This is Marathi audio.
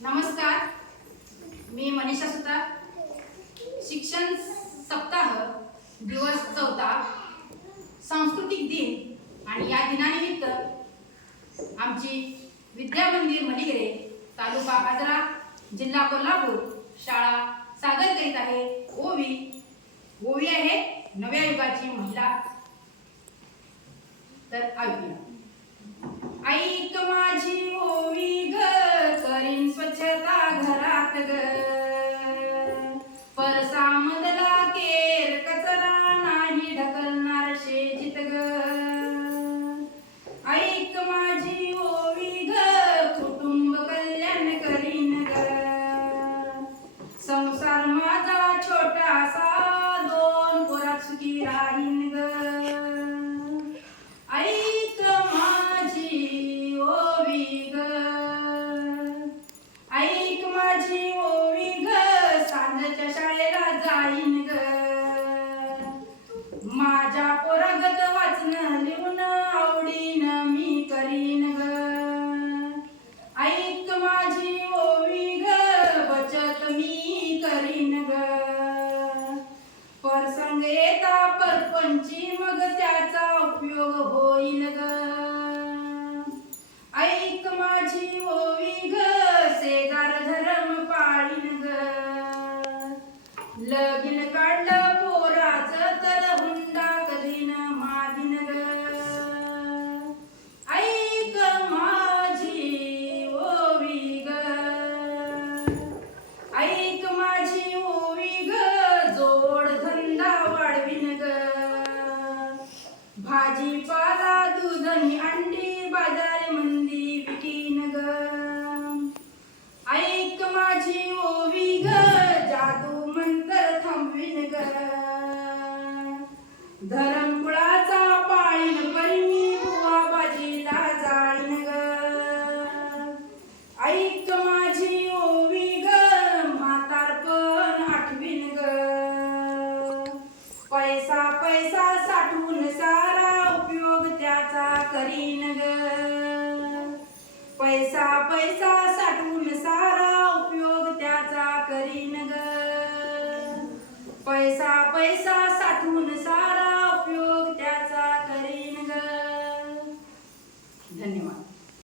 नमस्कार मी मनीषा सुतार. शिक्षण सप्ताह दिवस चौथा सांस्कृतिक दिन आणि या दिनानिमित्त आमची विद्या मंदिर तालुका आजरा जिल्हा कोल्हापूर शाळा सादर करीत आहे. ओवी ओवी आहे नव्या युगाची महिला. तर ऐकूया. ऐक माझी আপনাদের प्रसंग येता परपंची मग त्याचा उपयोग होईल ग. ऐक माझी ओवी ग शेजार धर्म पाळीन ग. लग जादू मंतर थांबवीन ग. धरमकुळाचा पाळीन परिणी बुवा बाजीला जाळीन ग. ऐक माझी ओवी ग म्हातारपण आठवीन ग. पैसा पैसा साठवून सारा उपयोग त्याचा करीन ग. पैसा पैसा साठवून सारा उपयोग त्याचा करीन ग. पैसा पैसा साठवून सारा